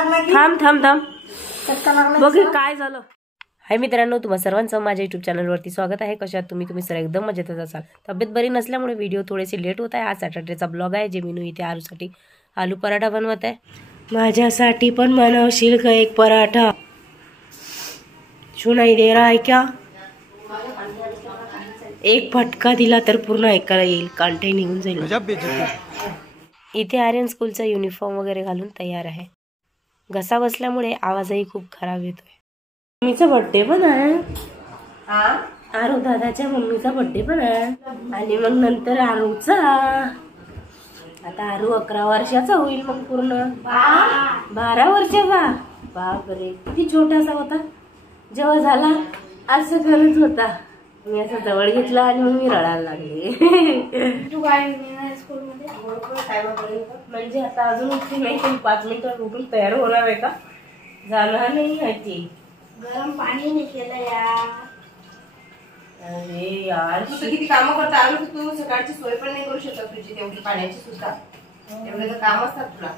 थांब थांब थांब बघ काय झालं. हाय मित्रांनो, तुम्हा सर्वांचं माझ्या युट्यूब चॅनलवरती स्वागत आहे. कशात तुम्ही सर्व एकदम मजेतच असाल. तब्येत बरी नसल्यामुळे व्हिडिओ थोडेसे लेट होत आहे. आज सॅटर्डेचा ब्लॉग आहे. जे मीनू इथे आलूसाठी आलू पराठा बनवत आहे. माझ्यासाठी पण बनवशील का एक पराठा? सुनाई दे रहा है क्या? एक फटका दिला तर पूर्ण ऐकायला येईल, कांटे निघून जाईल. इथे आर्यन स्कूलचा युनिफॉर्म वगैरे घालून तयार आहे. घसा बसल्यामुळे आवाजही खूप खराब येतोय. मम्मीचा बर्थडे पण आहे. आरू दादाच्या मम्मीचा बर्थडे पण आहे. आणि मग नंतर आरूचा. आता आरू 11 वर्षाचा होईल. मग पूर्ण 12 वर्षाचा. बापरे, किती छोटासा होता जेव्हा झाला. असं करत होता. मी असं जवळ घेतला आणि मग मी रडायला लागले. तू काय स्कूलमध्ये म्हणजे आता अजून उठली नाही, 5 मिनिटात उठून तयार होणार आहे का? जाणार नाही आहे ती. गरम पाणी नाही केलं यार. अरे यार, तू किती कामं करता आलो. तू सकाळची सोय पण नाही करू शकत तुझी तेवढी पाण्याची सुद्धा. एवढे तर काम असतात तुला,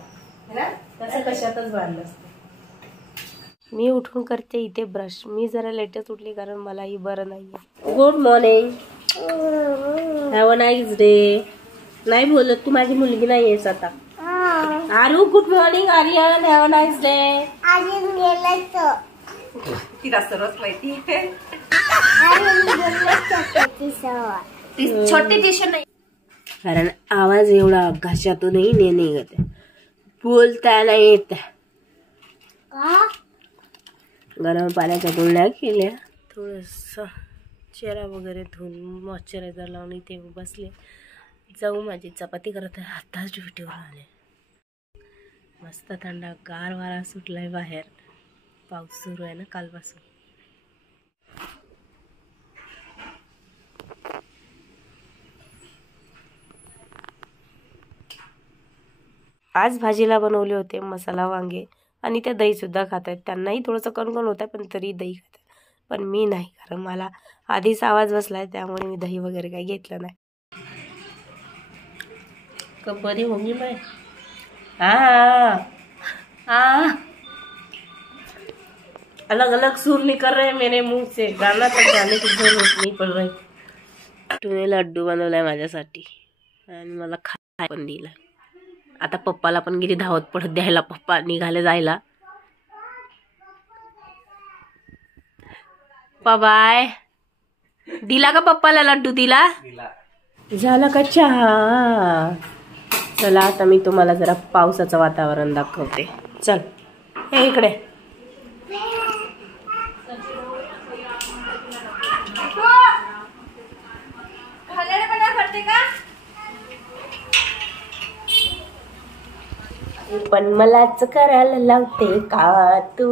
है ना? तसं कशातच बांधलं असतं. मी उठून करते इथे ब्रश. मी जरा लेटच उठली कारण मलाही बरं नाहीये. Good morning, have a nice day. नाही बोलत तू, माझी मुलगी नाही आहेस आता. Aaru good morning. Aryan have a nice day. Aryan गेलं तिला सर्वच माहिती. छोटी टीशर्ट नाही कारण आवाज एवढा घशातूनही निघत, बोलता नाही येत. गरम पाण्याच्या गुळण्या केल्या, थोडस चेहरा वगैरे धुवून मॉइश्चरायझर लावून इथे बसले. जाऊ माझी चपाती करत आहे. आताच ड्युटीवर आले. मस्त थंडा गार वारा सुटलाय बाहेर. पाऊस सुरू आहे ना कालपासून. आज भाजीला बनवले होते मसाला वांगे आणि त्या दही सुद्धा खात आहेत. त्यांनाही थोडंसं कणकण होत आहे पण तरी दही खात आहेत. पण मी नाही, कारण मला आधीच आवाज बसलाय, त्यामुळे मी दही वगैरे काही घेतलं नाही. कपरी होंगी मैं. अलग अलग सुर निकल रहे मेरे मुंह से. गाना तक गाने की जरूरत नहीं पड़ रही. तुम्ही लड्डू बनवलाय माझ्यासाठी आणि मला खाय पण दिला. आता पप्पाला पण गेली धावत पडत द्यायला. पप्पा निघाले जायला. बाय. दिला का पप्पाला लड्डू? दिला. झाला का चहा? चला आता मी तुम्हाला जरा पावसाचं वातावरण दाखवते. चल हे इकडे. पण मलाच करायला लावते का तू?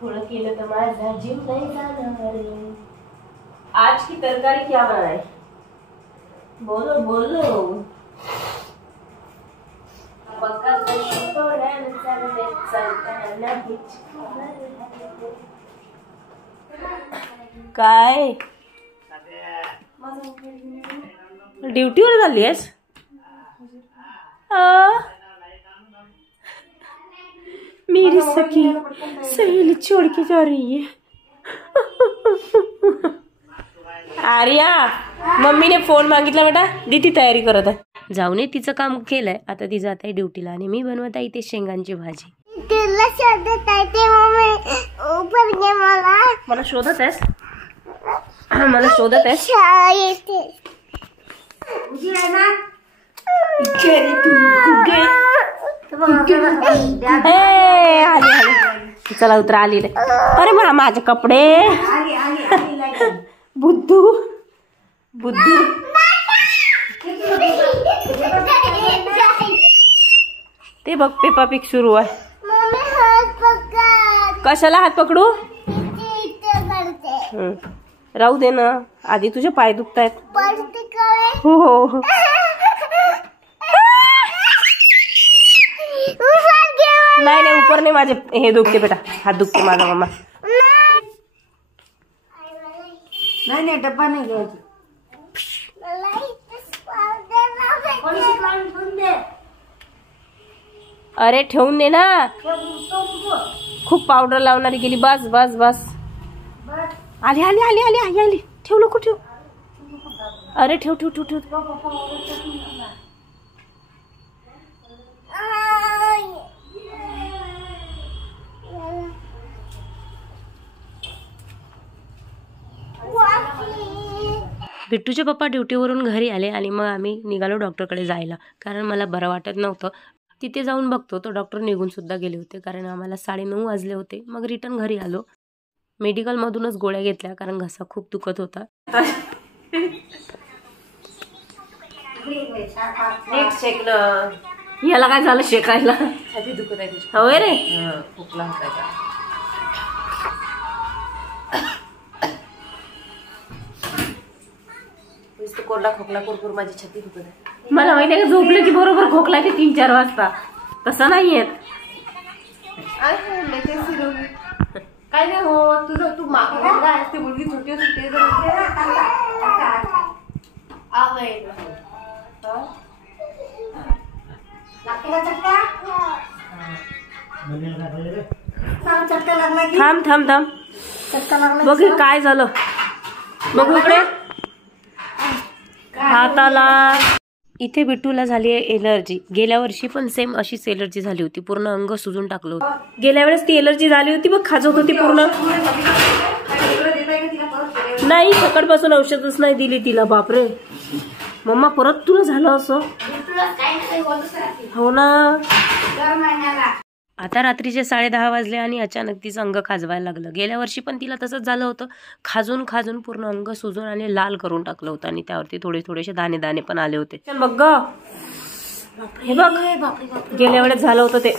थोडं केलं तर माझा जीव नाही जाणार. आज की तरकारी क्या बनाए? बोलो बोलो. काय ड्युटीवर झाली आहेस? मेरी सखी सहेली छोड़ के जा रही है. आर्या, मम्मीने फोन मागितला बेटा. दी ती तयारी करत आहे. जाऊन तिचं काम केलंय. आता ती जात आहे ड्युटीला आणि मी बनवत आहे इथे शेंगांची भाजी. मला शोधत आहेस? मला शोधत आहेस? चला उतरा आली. अरे मला माझे कपडे. बुद्धू बुद्धू. ते बघ पेपा पिक सुरू आहे. कशाला हात पकडू? राहू दे ना, आधी तुझे पाय दुखतायत. हो हो. नाही नाही, ऊपर नाही. माझे हे दुखते बेटा, हात दुखते माझा. मम्मा नाही नाही, डब्बा नाही घ्यायचा. अरे ठेवून दे ना. खूप पावडर लावणारी गेली. बस बस बस. आली आली आली आली आई आली. ठेव नको ठेव. अरे ठेव ठेव ठेव ठेव. बिट्टूचे पप्पा ड्युटीवरून घरी आले आणि मग आम्ही निघालो डॉक्टरकडे जायला, कारण मला बरं वाटत नव्हतं. तिथे जाऊन बघतो तो डॉक्टर निघून सुद्धा गेले होते, कारण आम्हाला 9:30 वाजले होते. मग रिटर्न घरी आलो. मेडिकलमधूनच गोळ्या घेतल्या, कारण घसा खूप दुखत होता. नीट शेकणं. याला काय झालं शेकायला? छाती दुखत आहे तुझी. होय रे. खोकला होता. कोरडा खोकला कुरकुर माझी छाती दुखत आहे. मला माहिती आहे का, झोपलं की बरोबर खोकला ते 3-4 वाजता. तसं नाही येत. काय नाही हो, तुझं तू मागं असते मुलगी छोटी असते थांब थांब थांब. बघ हे काय झालं. बघू इकडे. हाताला. इथे बिट्टूला झाली आहे एलर्जी. गेल्या वर्षी पण सेम अशीच एलर्जी झाली होती. पूर्ण अंग सुजून टाकलं होतं. गेल्या वेळेस ती एलर्जी झाली होती बघ, खाजत होती पूर्ण. नाही, सकाळपासून औषधच नाही दिली तिला. बापरे मम्मा, परत तुला झालं असं? हो ना. आता रात्रीचे 10:30 वाजले आणि अचानक तिचं अंग खाजवायला लागलं. गेल्या वर्षी पण तिला तसंच झालं होतं. खाजून खाजून पूर्ण अंग सुजून आणि लाल करून टाकलं होतं, आणि त्यावरती थोडेसे दाणे दाणे पण आले होते. बघ ग, हे बघ, गेल्या वेळेस झालं होतं ते.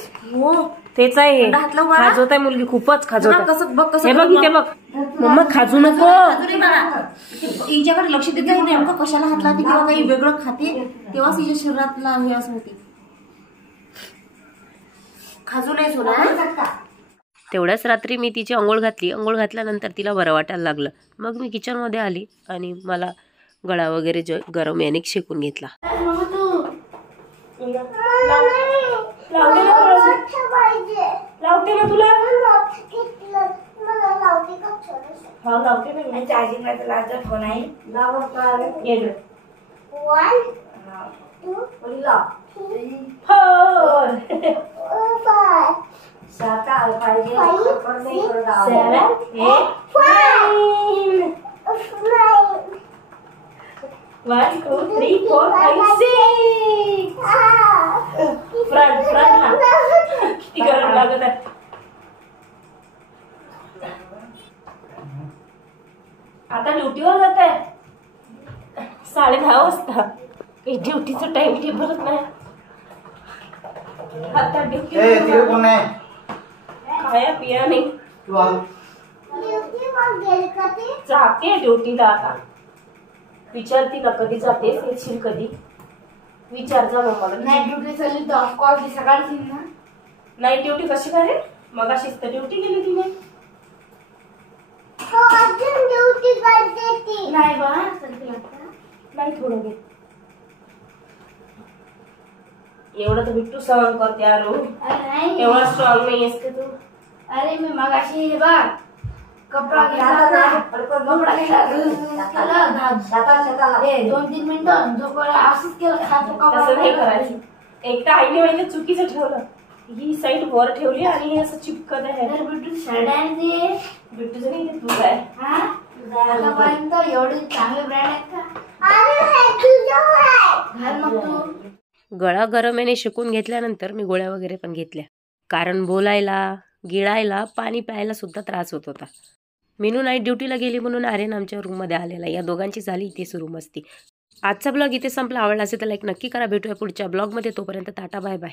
तेच आहे, खाजवत आहे मुलगी, खूपच खाजवत. हे बघ इथे बघ. मम्मा खाजू नको. हिच्याकडे लक्ष देत नाही. नेमकं कशाला हात लावते किंवा काही वेगळं खाते तेव्हाच हिच्या शरीरातला हे असं होते. खाजू नाही सोडा. तेवढ्याच रात्री मी तिची अंघोळ घातली. अंघोळ घातल्यानंतर तिला बरं वाटायला लागलं. मग मी किचनमध्ये आली आणि मला गळा वगैरे गरम याने शेकून घेतला. लावते ना तुला. हा लावते ना. चार्जिंग ला लावता फोन आहे. किती गरम लागत आहे. आता ड्युटीवर जात आहे 10:30 वाजता. ड्युटीचं टाइम टेबलच नाही. आता ड्युटी खाया पिया नाही. जाते ड्युटीला. आता विचारते ना कधी जाते, येशील कधी विचार जा मम्माला. नाईट ड्युटी चालली तर ऑफकोर्स सकाळची ना. नाईट ड्युटी कशी करे? मग अशीच तर ड्युटी केली तिने. नाही बा, नाही थोडं घे. एवढं तर बिट्टू सहन करते. आरो एवढा स्ट्रॉंग नाही असते तू. अरे मी मगाशी हे बघ कपडा घेतला, कपडा घेतला 2-3 मिनिटं झोपायला असंच केलं. तसं नाही करायचं. एकटा आईने म्हणजे चुकीचं ठेवलं. ही साईड वर ठेवली आणि हे असं चिपकत आहे. बिट्टू शर्ट आहे ते. बिट्टूचं नाही, ते तुझं आहे. आतापर्यंत एवढे चांगले ब्रँड आहेत का? घाल मग तू. गळा गरम याने शेकून घेतल्यानंतर मी गोळ्या वगैरे पण घेतल्या, कारण बोलायला, गिळायला, पाणी प्यायला सुद्धा त्रास होत होता. मीनू नाईट ड्युटीला गेली म्हणून आर्यन आमच्या रूममध्ये आलेला. या दोघांची झाली इथे सुरू मस्ती. आजचा ब्लॉग इथे संपला. आवडला असेल तर लाईक नक्की करा. भेटूया पुढच्या ब्लॉगमध्ये. तोपर्यंत टाटा बाय बाय.